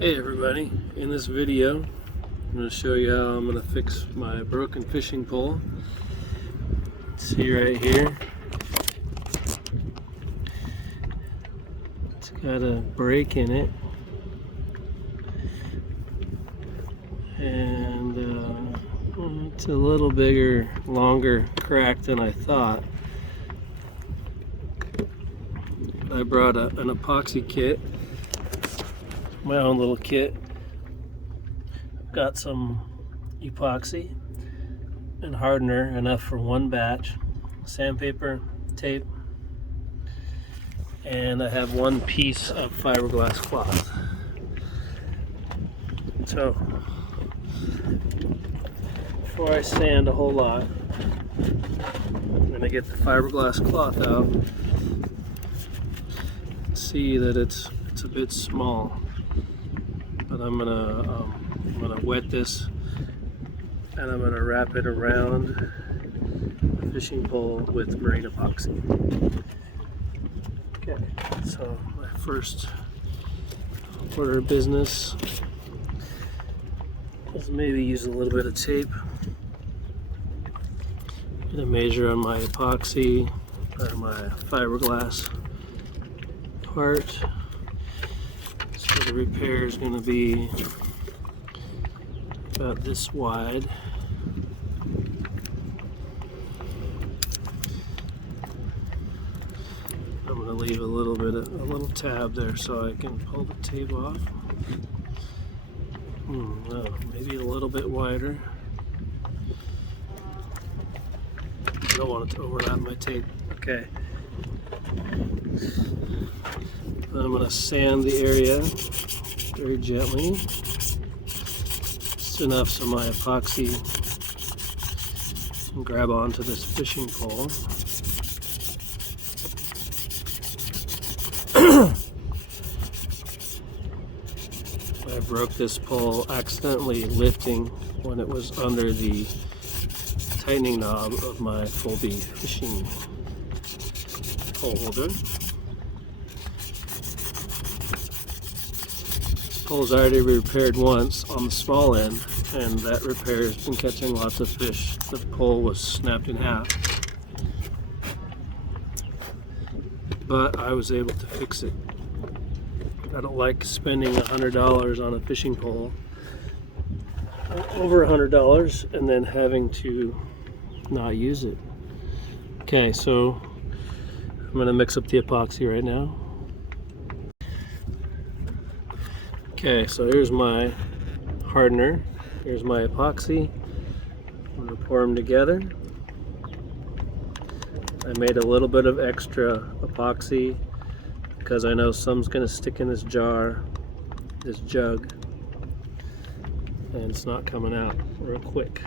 Hey everybody, in this video I'm going to show you how I'm going to fix my broken fishing pole. See right here, it's got a break in it and it's a little bigger, longer crack than I thought. I brought an epoxy kit, my own little kit. Got some epoxy and hardener, enough for one batch, sandpaper, tape, and I have one piece of fiberglass cloth. So before I sand a whole lot, I'm going to get the fiberglass cloth out. See that it's a bit small, but I'm gonna wet this and I'm gonna wrap it around the fishing pole with marine epoxy. Okay, so my first order of business is maybe use a little bit of tape. Get a measure on my epoxy or my fiberglass part. So the repair is going to be about this wide. I'm going to leave a little tab there so I can pull the tape off. No, maybe a little bit wider. I don't want it to overlap my tape. Okay. I'm going to sand the area very gently, just enough so my epoxy can grab onto this fishing pole. I broke this pole accidentally lifting when it was under the tightening knob of my Colby fishing pole holder. Pole's already repaired once on the small end, and that repair has been catching lots of fish. The pole was snapped in half, but I was able to fix it. I don't like spending $100 on a fishing pole, over $100, and then having to not use it. Okay, so I'm going to mix up the epoxy right now. Okay, so here's my hardener, here's my epoxy. I'm going to pour them together. I made a little bit of extra epoxy because I know some's going to stick in this jar, this jug, and it's not coming out real quick.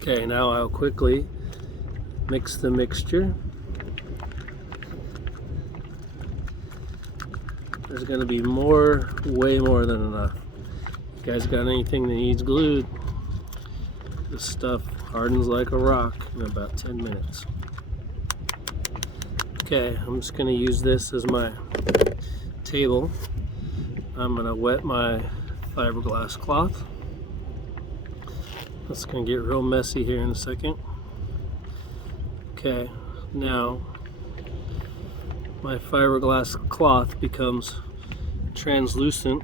Okay, now I'll quickly mix the mixture. There's going to be more, way more than enough. If you guys got anything that needs glued, this stuff hardens like a rock in about 10 minutes. Okay, I'm just going to use this as my table. I'm going to wet my fiberglass cloth. It's going to get real messy here in a second. Okay, now my fiberglass cloth becomes translucent,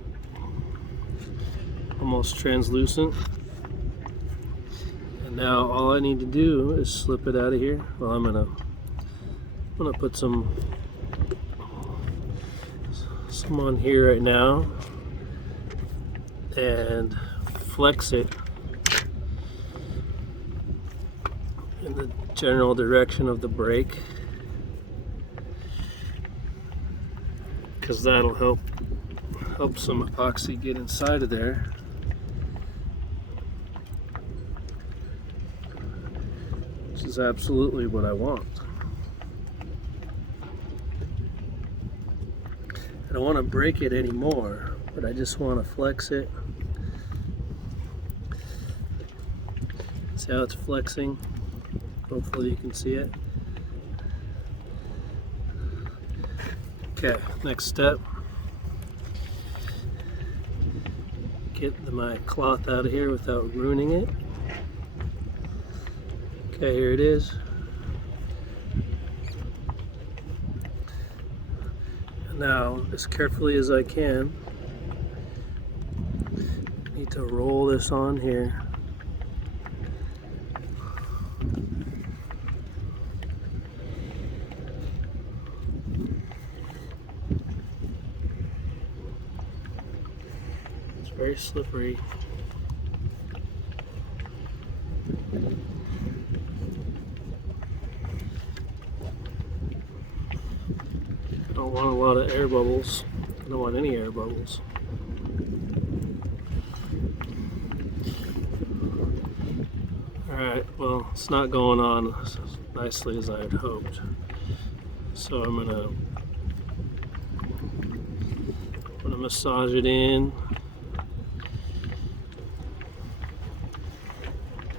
almost translucent. And now all I need to do is slip it out of here. Well, I'm gonna put some on here right now and flex it in the general direction of the break, because that'll help some epoxy get inside of there. Which is absolutely what I want. I don't want to break it anymore, but I just want to flex it. See how it's flexing? Hopefully you can see it. Okay, next step. get my cloth out of here without ruining it. Okay, here it is. Now, as carefully as I can, I need to roll this on here. It's very slippery. I don't want a lot of air bubbles. I don't want any air bubbles. Alright, well, it's not going on as nicely as I had hoped. So I'm gonna massage it in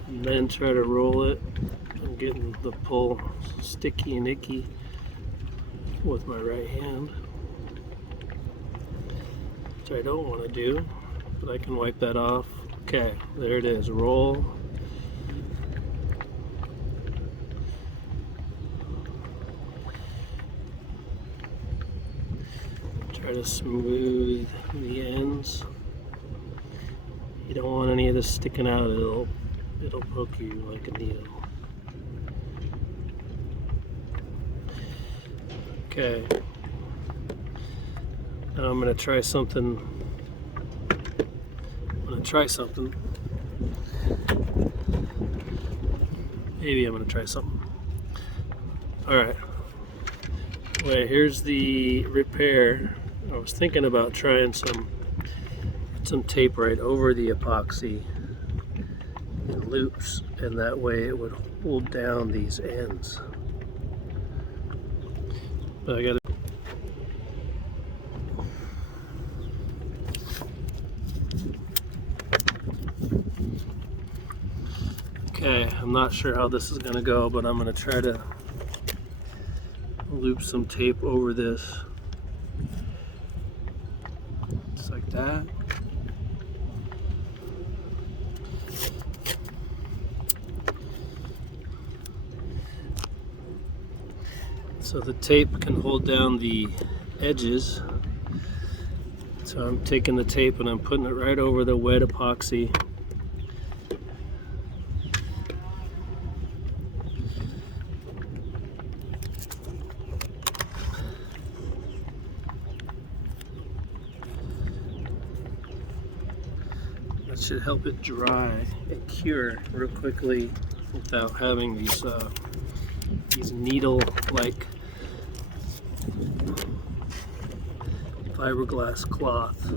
and then try to roll it. I'm getting the pull sticky and icky with my right hand, which I don't want to do, but I can wipe that off. Okay, there it is. Roll. Try to smooth the ends. You don't want any of this sticking out. It'll poke you like a needle. Okay. Now I'm gonna try something. Maybe I'm gonna try something. All right. Wait, here's the repair. I was thinking about trying some tape right over the epoxy in loops, and that way it would hold down these ends. But I gotta. Okay, I'm not sure how this is gonna go, but I'm gonna try to loop some tape over this. Just like that. So the tape can hold down the edges. So I'm taking the tape and I'm putting it right over the wet epoxy. That should help it dry and cure real quickly without having these needle-like fiberglass cloth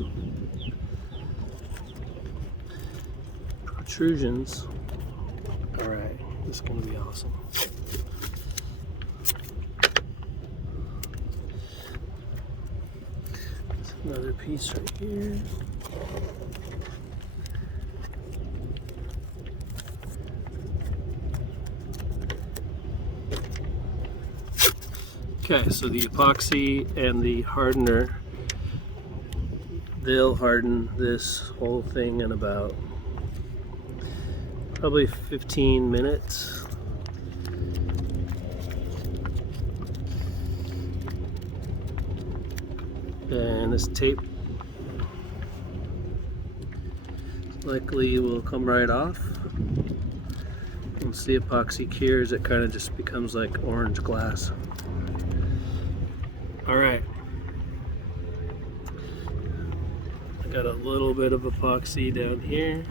protrusions. All right, this is going to be awesome. There's another piece right here. Okay, so the epoxy and the hardener, they'll harden this whole thing in about probably 15 minutes. And this tape likely will come right off. Once the epoxy cures, it kind of just becomes like orange glass. All right. I got a little bit of epoxy down here.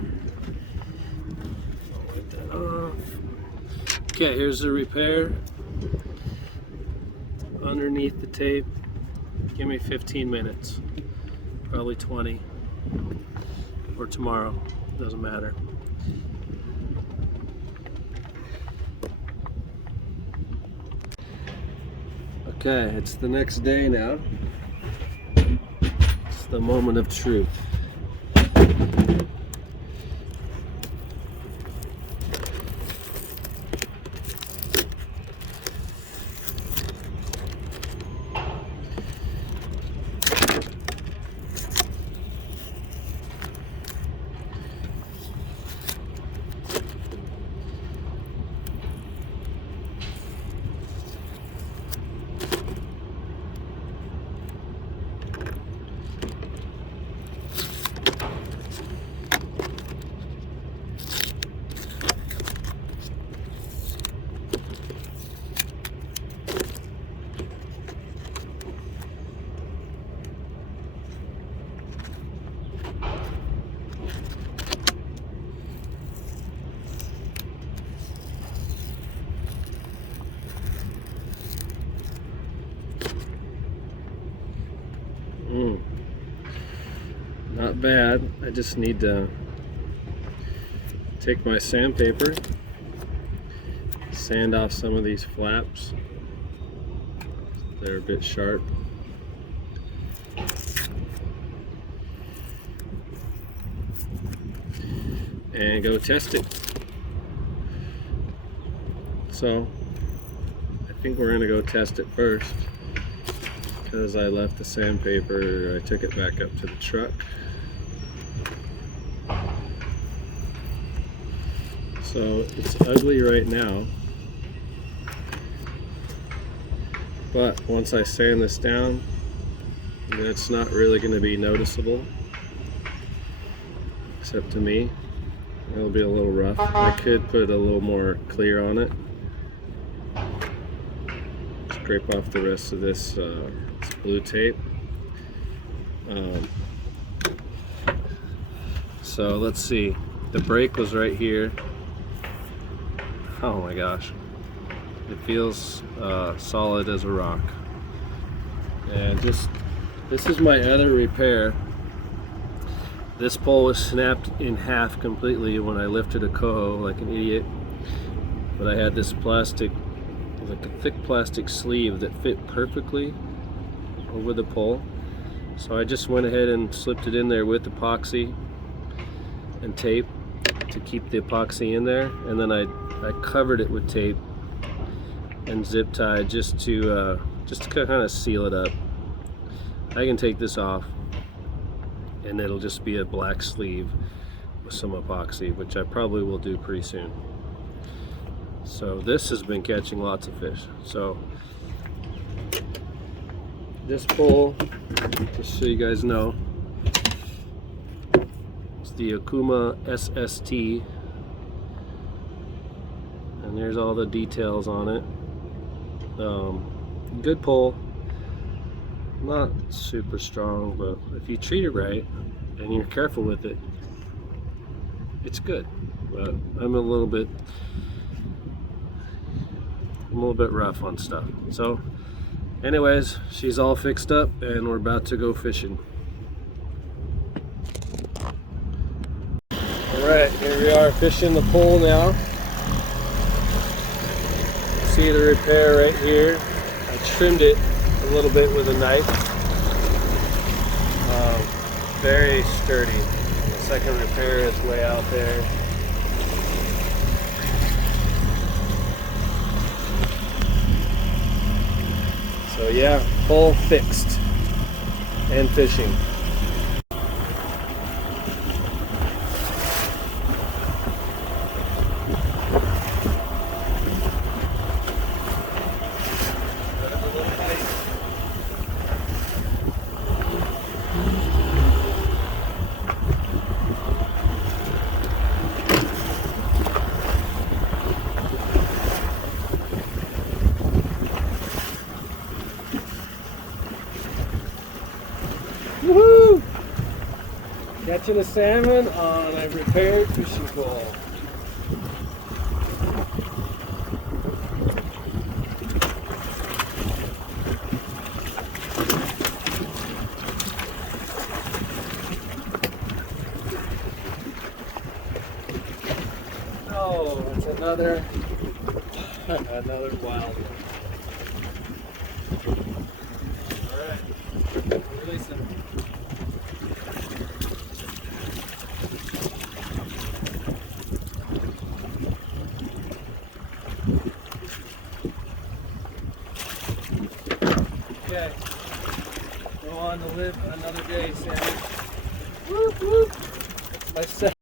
I'll wipe that off. Okay, here's the repair. Underneath the tape. Give me 15 minutes. Probably 20. Or tomorrow. Doesn't matter. Okay, it's the next day now. It's the moment of truth. Not bad. I just need to take my sandpaper, sand off some of these flaps. They're a bit sharp. And go test it. So I think we're gonna go test it first, because I left the sandpaper, I took it back up to the truck. So it's ugly right now, but once I sand this down, it's not really going to be noticeable, except to me. It'll be a little rough. I could put a little more clear on it. Scrape off the rest of this blue tape. So let's see. The brake was right here. Oh my gosh. It feels solid as a rock. And just, this is my other repair. This pole was snapped in half completely when I lifted a coho like an idiot. But I had this plastic, like a thick plastic sleeve that fit perfectly over the pole. So I just went ahead and slipped it in there with epoxy and tape to keep the epoxy in there, and then I covered it with tape and zip tied just to kind of seal it up. I can take this off and it'll just be a black sleeve with some epoxy, which I probably will do pretty soon. So this has been catching lots of fish. So this pole, just so you guys know, it's the Okuma SST, and there's all the details on it. Good pole, not super strong, but if you treat it right and you're careful with it, it's good. But I'm a little bit rough on stuff. So anyways, she's all fixed up and we're about to go fishing. Alright, here we are fishing the pole now. See the repair right here. I trimmed it a little bit with a knife. Very sturdy. And the second repair is way out there. So yeah, pole fixed and fishing. Woohoo! Catching a salmon on a repaired fishing pole. Oh, it's another wild one. Alright, release him. Okay, go on to live another day, Sammy. Woo, woo. That's my